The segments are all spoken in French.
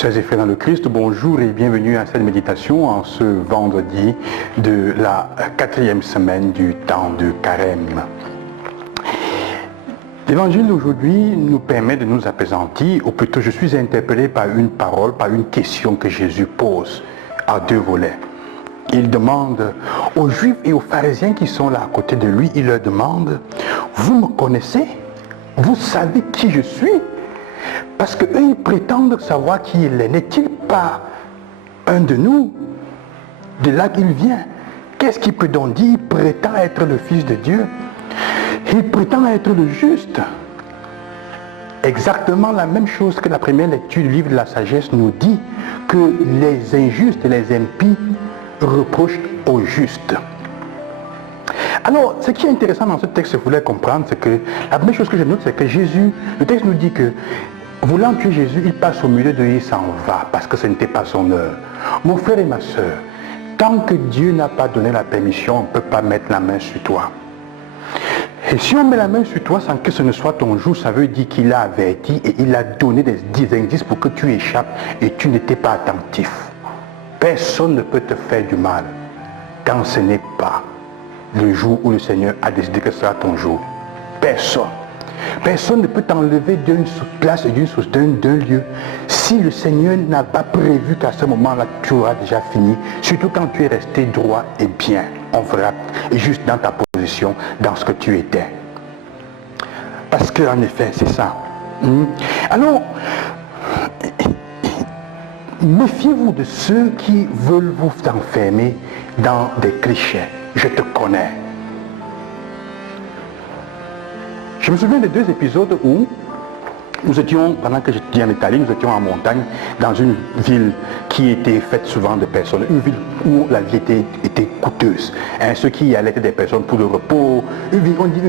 Chers et frères dans le Christ, bonjour et bienvenue à cette méditation en ce vendredi de la 4e semaine du temps de Carême. L'évangile d'aujourd'hui nous permet de nous apaisantir, ou plutôt je suis interpellé par une parole, par une question que Jésus pose à deux volets. Il demande aux Juifs et aux pharisiens qui sont là à côté de lui, il leur demande, vous me connaissez? Vous savez qui je suis? Parce qu'eux, ils prétendent savoir qui il est. N'est-il pas un de nous? De là qu'il vient. Qu'est-ce qu'il peut donc dire? Il prétend être le Fils de Dieu. Il prétend être le juste. Exactement la même chose que la première lecture du livre de la sagesse nous dit, que les injustes et les impies reprochent aux justes. Alors, ce qui est intéressant dans ce texte, vous voulez comprendre, c'est que la première chose que je note, c'est que Jésus, le texte nous dit que, voulant tuer Jésus, il passe au milieu d'eux et il s'en va, parce que ce n'était pas son heure. Mon frère et ma soeur, tant que Dieu n'a pas donné la permission, on ne peut pas mettre la main sur toi. Et si on met la main sur toi sans que ce ne soit ton jour, ça veut dire qu'il a averti et il a donné des indices pour que tu échappes et tu n'étais pas attentif. Personne ne peut te faire du mal quand ce n'est pas le jour où le Seigneur a décidé que ce sera ton jour. Personne. Personne ne peut t'enlever d'une place et d'un lieu si le Seigneur n'a pas prévu qu'à ce moment-là tu auras déjà fini, surtout quand tu es resté droit et bien, on verra, et juste dans ta position, dans ce que tu étais. Parce qu'en effet, c'est ça. Alors, méfiez-vous de ceux qui veulent vous enfermer dans des clichés. Je te connais. Je me souviens de deux épisodes où nous étions, pendant que j'étais en Italie, nous étions en montagne, dans une ville qui était faite souvent de personnes, une ville où la vie était coûteuse. Ceux qui y allaient étaient des personnes pour le repos, une ville, on dit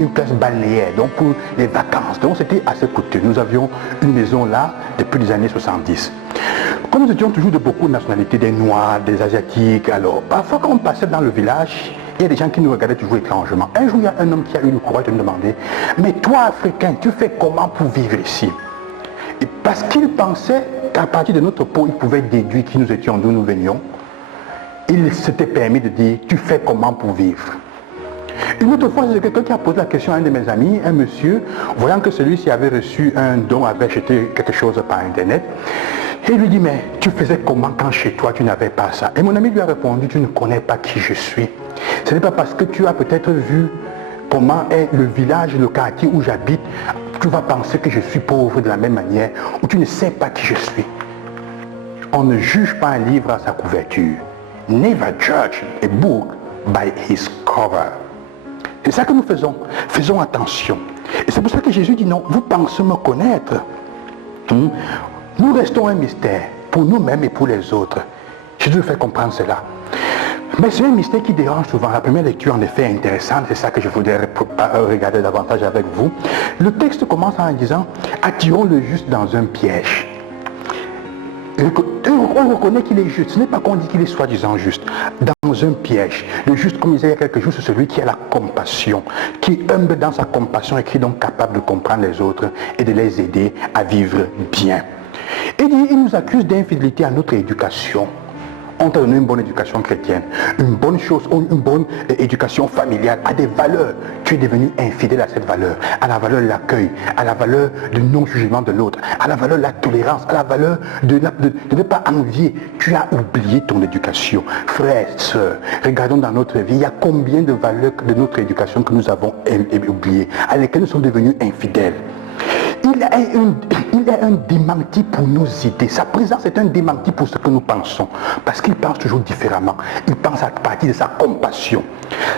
une place balnéaire, donc pour les vacances. Donc c'était assez coûteux. Nous avions une maison là depuis les années 70. Comme nous étions toujours de beaucoup de nationalités, des Noirs, des Asiatiques, alors parfois quand on passait dans le village, il y a des gens qui nous regardaient toujours étrangement. Un jour, il y a un homme qui a eu le courage de me demander, mais toi, Africain, tu fais comment pour vivre ici? Et parce qu'il pensait qu'à partir de notre peau, il pouvait déduire qui nous étions, d'où nous venions. Il s'était permis de dire, tu fais comment pour vivre? Une autre fois, c'est quelqu'un qui a posé la question à un de mes amis, un monsieur, voyant que celui-ci avait reçu un don, avait acheté quelque chose par Internet. Et il lui dit, mais tu faisais comment quand chez toi tu n'avais pas ça? Et mon ami lui a répondu, tu ne connais pas qui je suis. Ce n'est pas parce que tu as peut-être vu comment est le village, le quartier où j'habite, tu vas penser que je suis pauvre de la même manière, ou tu ne sais pas qui je suis. On ne juge pas un livre à sa couverture. Never judge a book by his cover. C'est ça que nous faisons. Faisons attention. Et c'est pour ça que Jésus dit non, vous pensez me connaître. Nous restons un mystère pour nous-mêmes et pour les autres. Jésus nous fait comprendre cela. Mais c'est un mystère qui dérange souvent. La première lecture en effet est intéressante, c'est ça que je voudrais regarder davantage avec vous. Le texte commence en disant, attirons le juste dans un piège. On reconnaît qu'il est juste, ce n'est pas qu'on dit qu'il est soi-disant juste, dans un piège. Le juste, comme il disait il y a quelques jours, c'est celui qui a la compassion, qui est humble dans sa compassion et qui est donc capable de comprendre les autres et de les aider à vivre bien. Et il nous accuse d'infidélité à notre éducation. On t'a donné une bonne éducation chrétienne, une bonne chose, une bonne éducation familiale, à des valeurs. Tu es devenu infidèle à cette valeur, à la valeur de l'accueil, à la valeur du non-jugement de l'autre, à la valeur de la tolérance, à la valeur de ne pas envier. Tu as oublié ton éducation. Frères, sœurs, regardons dans notre vie, il y a combien de valeurs de notre éducation que nous avons oubliées, à lesquelles nous sommes devenus infidèles. Il est un démenti pour nos idées. Sa présence est un démenti pour ce que nous pensons. Parce qu'il pense toujours différemment. Il pense à partir de sa compassion.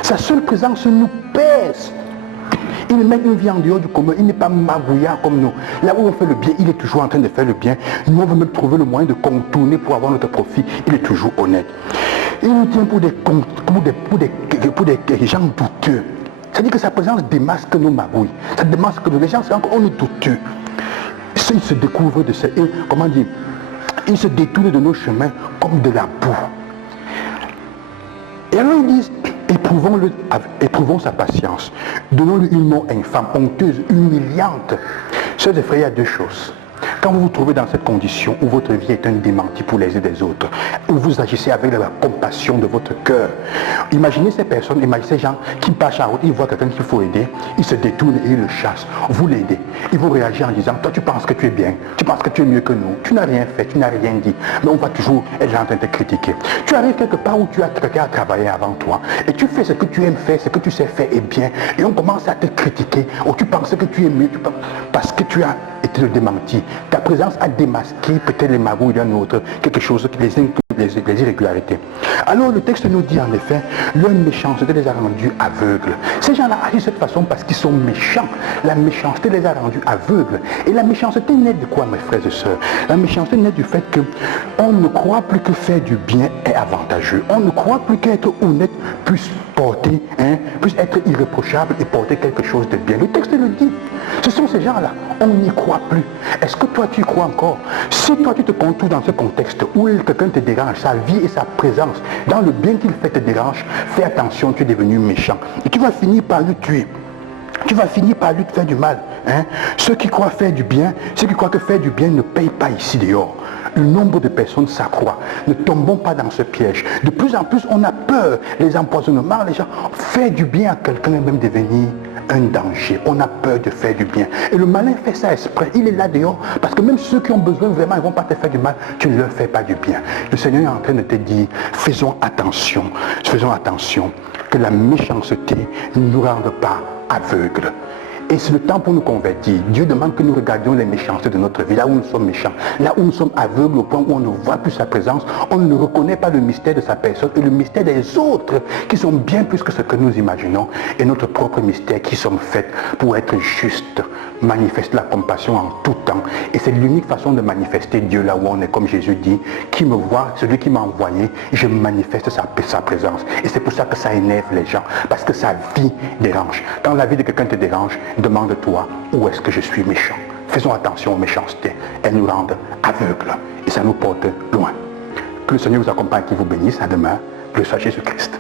Sa seule présence nous pèse. Il met une vie en dehors du commun. Il n'est pas magouillard comme nous. Là où on fait le bien, il est toujours en train de faire le bien. Nous, on veut même trouver le moyen de contourner pour avoir notre profit. Il est toujours honnête. Il nous tient pour des gens douteux. C'est-à-dire que sa présence démasque nos magouilles. Ça démasque les gens, c'est encore on est douteux. Ils se découvrent de ça. Comment dire? Ils se détournent de nos chemins comme de la boue. Et alors ils disent, éprouvons sa patience. Donnons-lui une mort infâme, honteuse, humiliante. Chers frères, il y a deux choses. Quand vous vous trouvez dans cette condition où votre vie est un démenti pour les uns des autres, où vous agissez avec la compassion de votre cœur, imaginez ces personnes, imaginez ces gens qui passent en route, ils voient quelqu'un qu'il faut aider, ils se détournent et ils le chassent. Vous l'aidez. Ils vont réagir en disant, toi tu penses que tu es bien, tu penses que tu es mieux que nous, tu n'as rien fait, tu n'as rien dit, mais on va toujours être en train de te critiquer. Tu arrives quelque part où tu as quelqu'un à travailler avant toi et tu fais ce que tu aimes faire, ce que tu sais faire est bien, et on commence à te critiquer, ou tu penses que tu es mieux, parce que tu as été le démenti. Ta présence a démasqué peut-être les magouilles d'un autre, quelque chose, les irrégularités. Alors le texte nous dit en effet, leur méchanceté les a rendus aveugles. Ces gens-là agissent de cette façon parce qu'ils sont méchants. La méchanceté les a rendus aveugles. Et la méchanceté naît de quoi, mes frères et sœurs? La méchanceté naît du fait qu'on ne croit plus que faire du bien est avantageux. On ne croit plus qu'être honnête puisse porter, puisse être irréprochable et porter quelque chose de bien. Le texte le dit. Ce sont ces gens-là, on n'y croit plus. Est-ce que toi tu y crois encore? Si toi tu te contours dans ce contexte où quelqu'un te dérange, sa vie et sa présence, dans le bien qu'il fait te dérange, fais attention, tu es devenu méchant. Et tu vas finir par le tuer. Tu vas finir par lui faire du mal. Ceux qui croient faire du bien, ceux qui croient que faire du bien ne paye pas ici dehors. Le nombre de personnes s'accroît. Ne tombons pas dans ce piège. De plus en plus, on a peur. Les empoisonnements, les gens, faire du bien à quelqu'un est même devenir un danger. On a peur de faire du bien. Et le malin fait ça exprès. Il est là dehors. Parce que même ceux qui ont besoin vraiment, ils ne vont pas te faire du mal. Tu ne leur fais pas du bien. Le Seigneur est en train de te dire, faisons attention. Faisons attention que la méchanceté ne nous rende pas aveugles. Et c'est le temps pour nous convertir. Dieu demande que nous regardions les méchancetés de notre vie, là où nous sommes méchants, là où nous sommes aveugles au point où on ne voit plus sa présence, on ne reconnaît pas le mystère de sa personne et le mystère des autres qui sont bien plus que ce que nous imaginons et notre propre mystère qui sommes faits pour être justes, manifester la compassion en tout temps. Et c'est l'unique façon de manifester Dieu là où on est, comme Jésus dit, qui me voit, celui qui m'a envoyé, je manifeste sa présence. Et c'est pour ça que ça énerve les gens, parce que sa vie dérange. Quand la vie de quelqu'un te dérange, demande-toi où est-ce que je suis méchant. Faisons attention aux méchancetés. Elles nous rendent aveugles et ça nous porte loin. Que le Seigneur vous accompagne, qu'il vous bénisse. À demain. Que le soit Jésus-Christ.